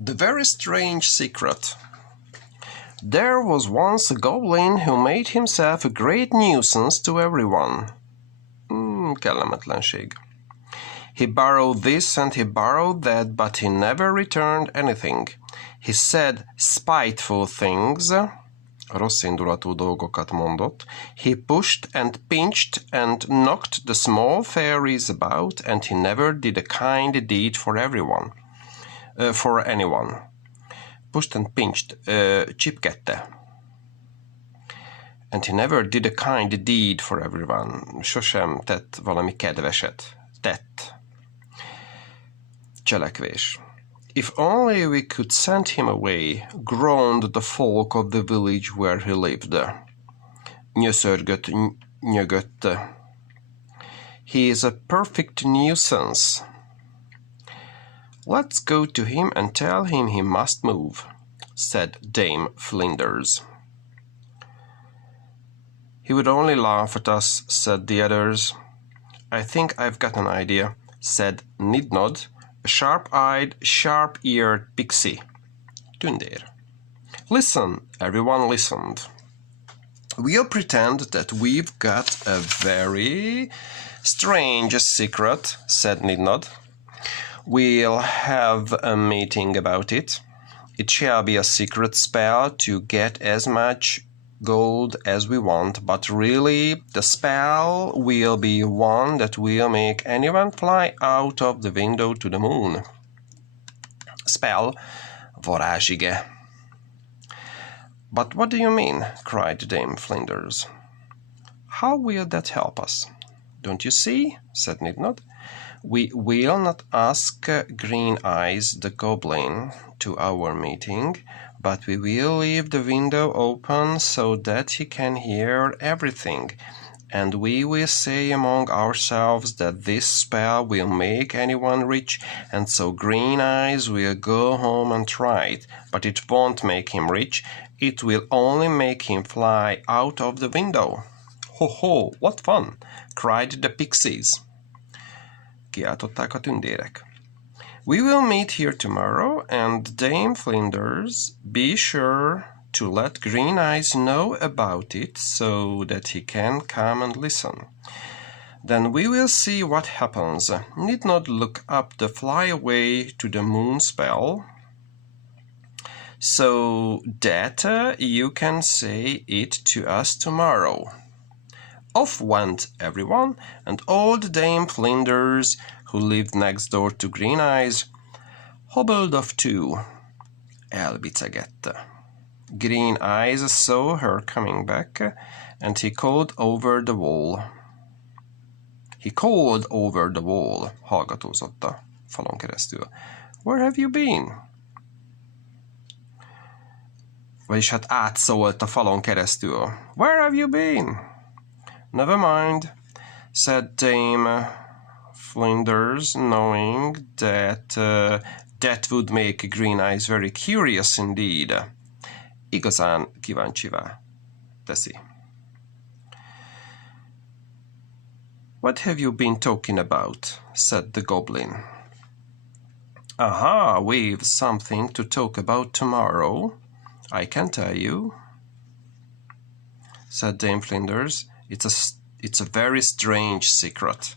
The very strange secret. There was once a goblin who made himself a great nuisance to everyone. Kellemetlenség. He borrowed this and he borrowed that, but he never returned anything. He said spiteful things, rosszindulatú dolgokat mondott. He pushed and pinched and knocked the small fairies about, and he never did a kind deed for anyone. Pushed and pinched, csipkedte. And he never did a kind deed for everyone. Sosem tett valami kedveset. Tett. Cselekvés. If only we could send him away, groaned the folk of the village where he lived. Nyöszörgött, nyögött. He is a perfect nuisance. Let's go to him and tell him he must move, said Dame Flinders. He would only laugh at us, said the others. I think I've got an idea, said Nidnod, a sharp-eyed, sharp-eared pixie. Tündér. Listen, everyone listened. We'll pretend that we've got a very strange secret, said Nidnod. We'll have a meeting about it. It shall be a secret spell to get as much gold as we want, but really the spell will be one that will make anyone fly out of the window to the moon. Spell, varázsige. But what do you mean? Cried Dame Flinders. How will that help us? Don't you see? Said Nidnod. We will not ask Green Eyes the Goblin to our meeting, but we will leave the window open so that he can hear everything, and we will say among ourselves that this spell will make anyone rich, and so Green Eyes will go home and try it, but it won't make him rich, it will only make him fly out of the window. Ho ho, what fun! Cried the pixies. Kiáltották a tündérek. We will meet here tomorrow, and Dame Flinders, be sure to let Green Eyes know about it so that he can come and listen. Then we will see what happens. Need not look up the fly away to the moon spell, so that you can say it to us tomorrow. Off went everyone, and old Dame Flinders, who lived next door to Green Eyes, hobbled off too. Elbicegette. Green Eyes saw her coming back, and he called over the wall. Hallgatózott a falon keresztül. Where have you been? Vagyis hát átszólt a falon keresztül. Where have you been? Never mind, said Dame Flinders, knowing that that would make Green Eyes very curious indeed. Igazán kíváncsivá teszi. What have you been talking about? Said the goblin. Aha, we've something to talk about tomorrow, I can tell you, said Dame Flinders. It's a very strange secret.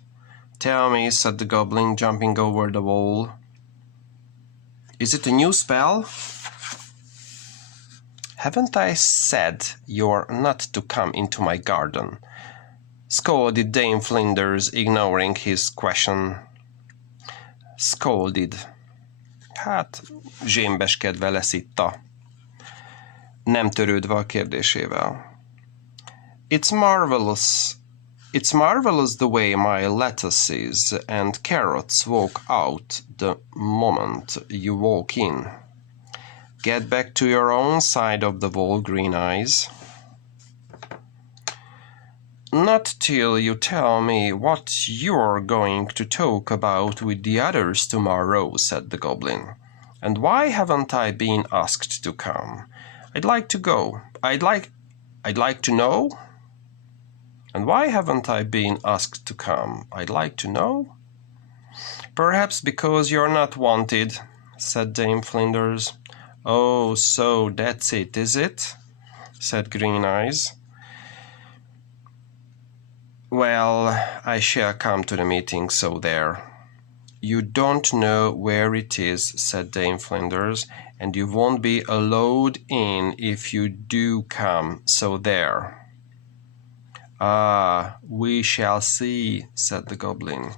Tell me, said the goblin, jumping over the wall. Is it a new spell? Haven't I said you're not to come into my garden? Scolded Dame Flinders, ignoring his question. Scolded. Hát, zsémbeskedve leszitta, nem törődve a kérdésével. It's marvelous the way my lettuces and carrots walk out the moment you walk in. Get back to your own side of the wall, Green Eyes. Not till you tell me what you're going to talk about with the others tomorrow, said the goblin. And why haven't I been asked to come? I'd like to go. I'd like to know. And why haven't I been asked to come? I'd like to know. Perhaps because you're not wanted, said Dame Flinders. Oh, so that's it, is it? Said Green Eyes. Well, I shall come to the meeting, so there. You don't know where it is, said Dame Flinders, and you won't be allowed in if you do come, so there. Ah, we shall see, said the Goblin.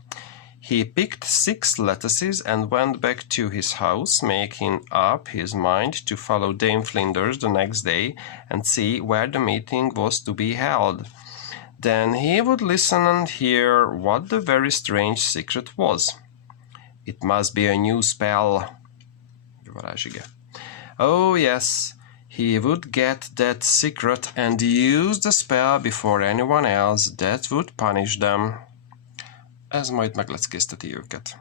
He picked 6 lettuces and went back to his house, making up his mind to follow Dame Flinders the next day and see where the meeting was to be held. Then he would listen and hear what the very strange secret was. It must be a new spell. Oh, yes, he would get that secret and use the spell before anyone else. That would punish them. Ez majd megleckézteti őket.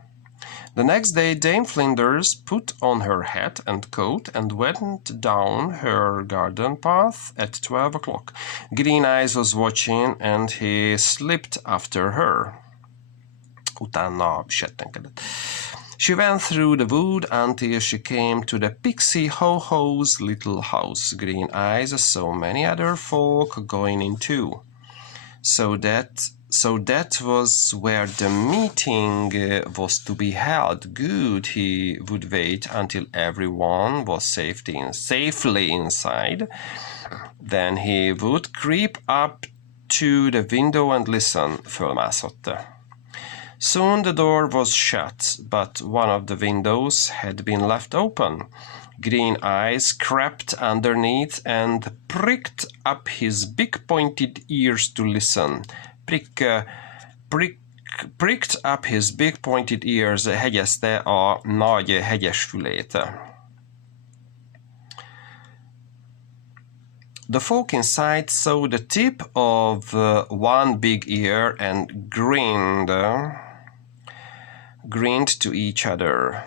The next day Dame Flinders put on her hat and coat and went down her garden path at 12 o'clock. Green Eyes was watching and he slipped after her. Utána settenkedett. She went through the wood until she came to the Pixie Ho-Ho's little house. Green Eyes saw many other folk going in too. So that was where the meeting was to be held. Good, he would wait until everyone was safely inside. Then he would creep up to the window and listen. Fölmászott. Soon the door was shut, but one of the windows had been left open. Green Eyes crept underneath and pricked up his big pointed ears to listen. Pricked up his big pointed ears, hegyezte a nagy hegyes fülét. The folk inside saw the tip of one big ear and grinned to each other.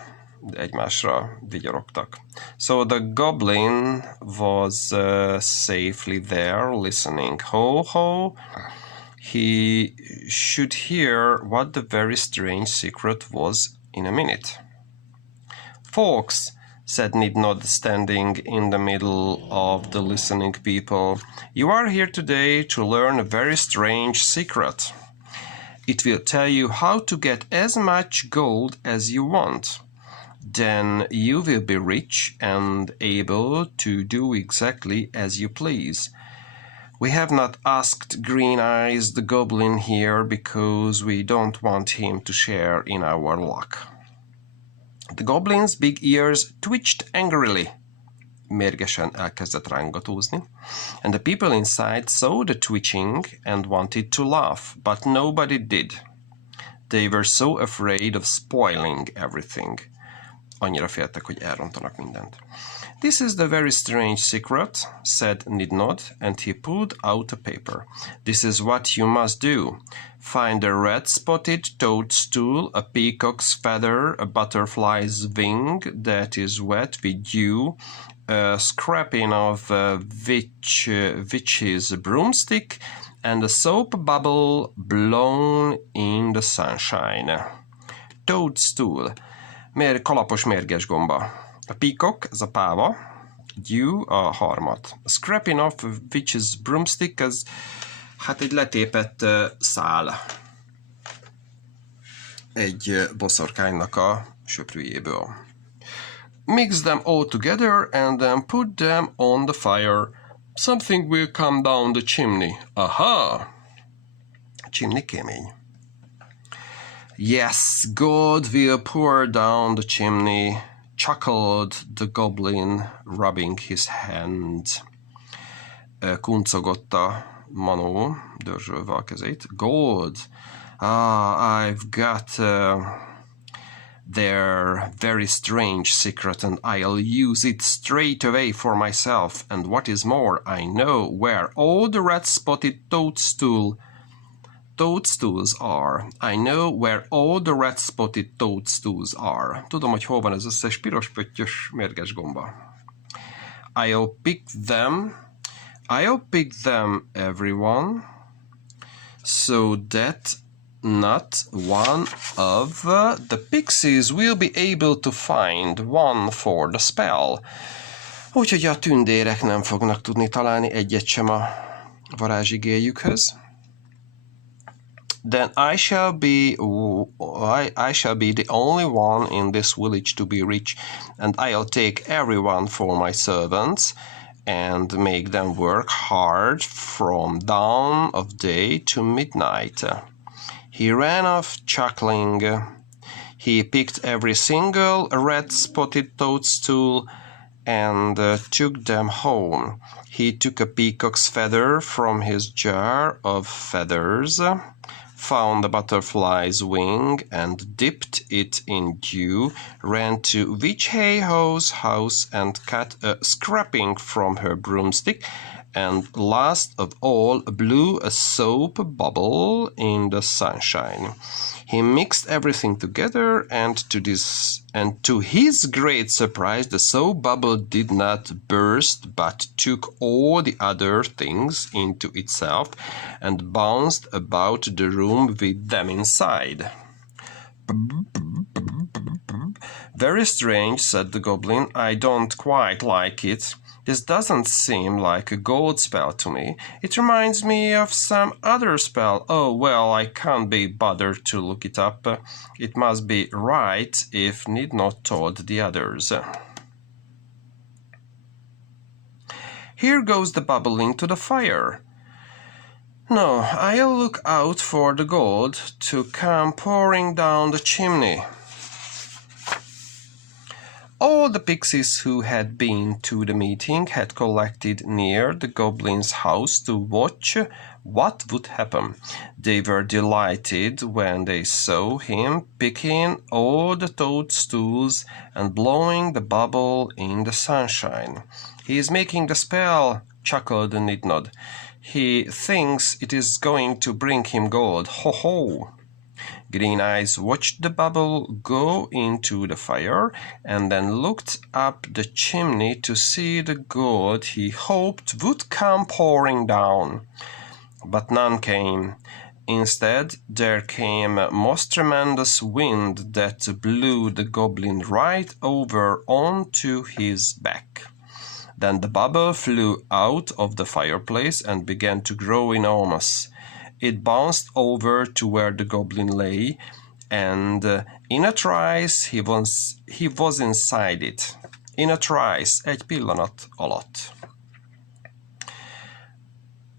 Egymásra vigyorogtak. So the Goblin was safely there listening. Ho, ho! He should hear what the very strange secret was in a minute. Folks, said Nidnod, standing in the middle of the listening people, you are here today to learn a very strange secret. It will tell you how to get as much gold as you want. Then you will be rich and able to do exactly as you please. We have not asked Green Eyes the Goblin here because we don't want him to share in our luck. The Goblin's big ears twitched angrily. Mérgesen elkezdett rángatózni. And the people inside saw the twitching and wanted to laugh, but nobody did. They were so afraid of spoiling everything. Annyira féltek, hogy elrontanak mindent. This is the very strange secret, said Nidnod, and he pulled out a paper. This is what you must do. Find a red-spotted toadstool, a peacock's feather, a butterfly's wing that is wet with dew, a scraping of a witch's broomstick, and a soap bubble blown in the sunshine. Toadstool. Kalapos mérges gomba. A peacock, ez a páva. Dew, a harmat. A scraping off a witch's broomstick, ez hát egy letépett szál. Egy boszorkánynak a söprűjéből. Mix them all together and then put them on the fire. Something will come down the chimney. Aha! Chimney kémény. Yes, God will pour down the chimney, chuckled the Goblin, rubbing his hand. Kuncogott a Manó, dörzsölve a kezét. God! I've got their very strange secret and I'll use it straight away for myself. And what is more, I know where all the red-spotted toadstools are. I know where all the red-spotted toadstools are. Tudom, hogy hol van az összes piros pöttyös mérges gomba. I'll pick them, everyone, so that not one of the pixies will be able to find one for the spell. Úgyhogy a tündérek nem fognak tudni találni egyet sem a varázsigéjükhöz. Then I shall be the only one in this village to be rich, and I'll take everyone for my servants and make them work hard from dawn of day to midnight. He ran off chuckling. He picked every single red-spotted toadstool and took them home. He took a peacock's feather from his jar of feathers, found a butterfly's wing and dipped it in dew, ran to Witch Hey-Ho's house and cut a scraping from her broomstick, and last of all blew a soap bubble in the sunshine. He mixed everything together, and to his great surprise, the soap bubble did not burst, but took all the other things into itself and bounced about the room with them inside. Very strange, said the goblin. I don't quite like it. This doesn't seem like a gold spell to me. It reminds me of some other spell. Oh, well, I can't be bothered to look it up. It must be right if need not told the others. Here goes the bubble into the fire. No, I'll look out for the gold to come pouring down the chimney. All the pixies who had been to the meeting had collected near the goblin's house to watch what would happen. They were delighted when they saw him picking all the toadstools and blowing the bubble in the sunshine. He is making the spell, chuckled Nidnod. He thinks it is going to bring him gold. Ho ho! Green Eyes watched the bubble go into the fire and then looked up the chimney to see the gold he hoped would come pouring down. But none came. Instead, there came a most tremendous wind that blew the goblin right over onto his back. Then the bubble flew out of the fireplace and began to grow enormous. It bounced over to where the goblin lay, and in a trice he was inside it. In a trice, egy pillanat alatt.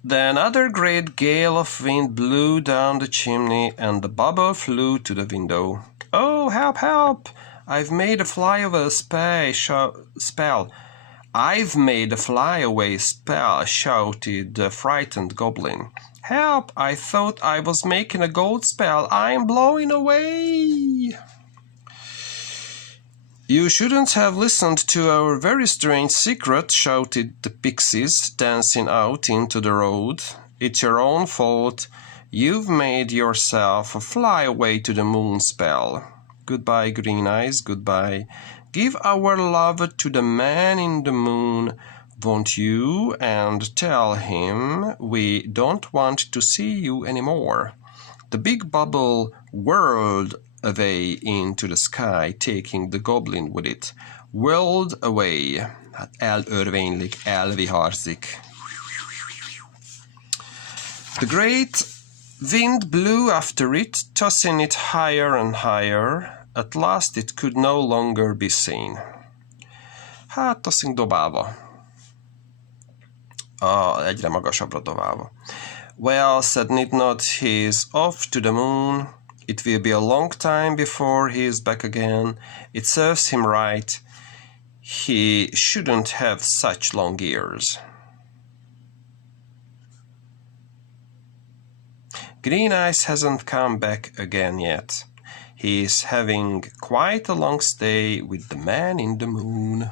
Then another great gale of wind blew down the chimney, and the bubble flew to the window. Oh, help, help! I've made a flyaway spell. I've made a flyaway spell, shouted the frightened goblin. Help! I thought I was making a gold spell. I'm blowing away! You shouldn't have listened to our very strange secret, shouted the pixies, dancing out into the road. It's your own fault. You've made yourself a fly away to the moon spell. Goodbye, Green Eyes, goodbye. Give our love to the man in the moon, won't you, and tell him we don't want to see you anymore. The big bubble whirled away into the sky, taking the goblin with it. Whirled away. Hát elörvénylik, elviharzik. The great wind blew after it, tossing it higher and higher. At last it could no longer be seen. Hát, tossing dobálva. Egyre magasabbra dobálva. Well, said Nidnod, he's off to the moon. It will be a long time before he is back again. It serves him right. He shouldn't have such long ears. Green Eyes hasn't come back again yet. He is having quite a long stay with the man in the moon.